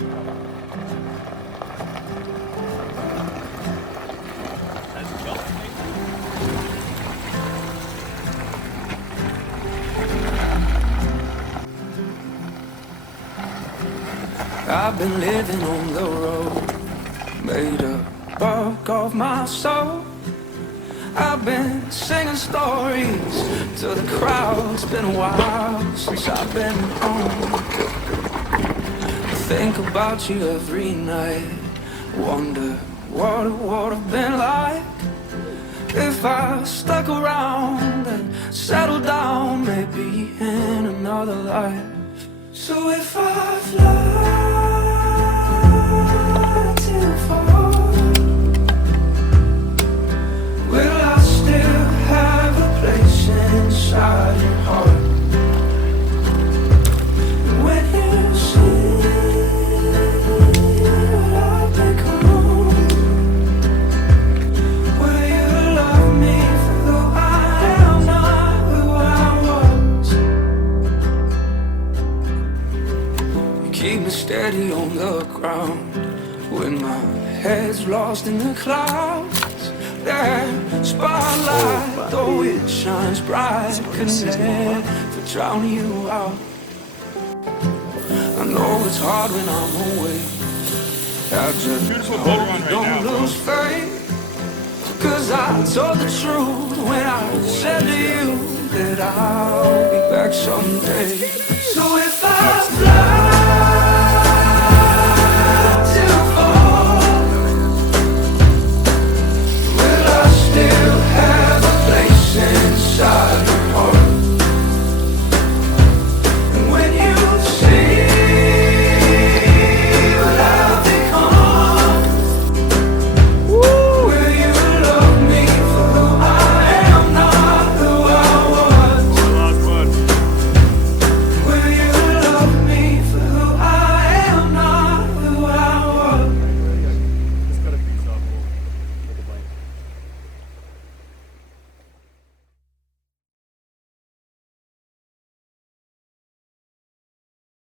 I've been living on the road, made a buck of my soul. I've been singing stories to the crowd. It's been a while since I've been home. I think about you every night, wonder what it would have been like if I stuck around and settled down, maybe in another life. So if I fly too far, will I still have a place inside your heart? And when you say I've been home, will you love me for who I am, not who I was? You keep me steady on the ground when my head's lost in the clouds. That spotlight, though it shines bright, could never drown you out. I know it's hard when I'm away. I just hope you don't lose faith, 'cause I told the truth when I said to you that I'll be back someday. So if I fly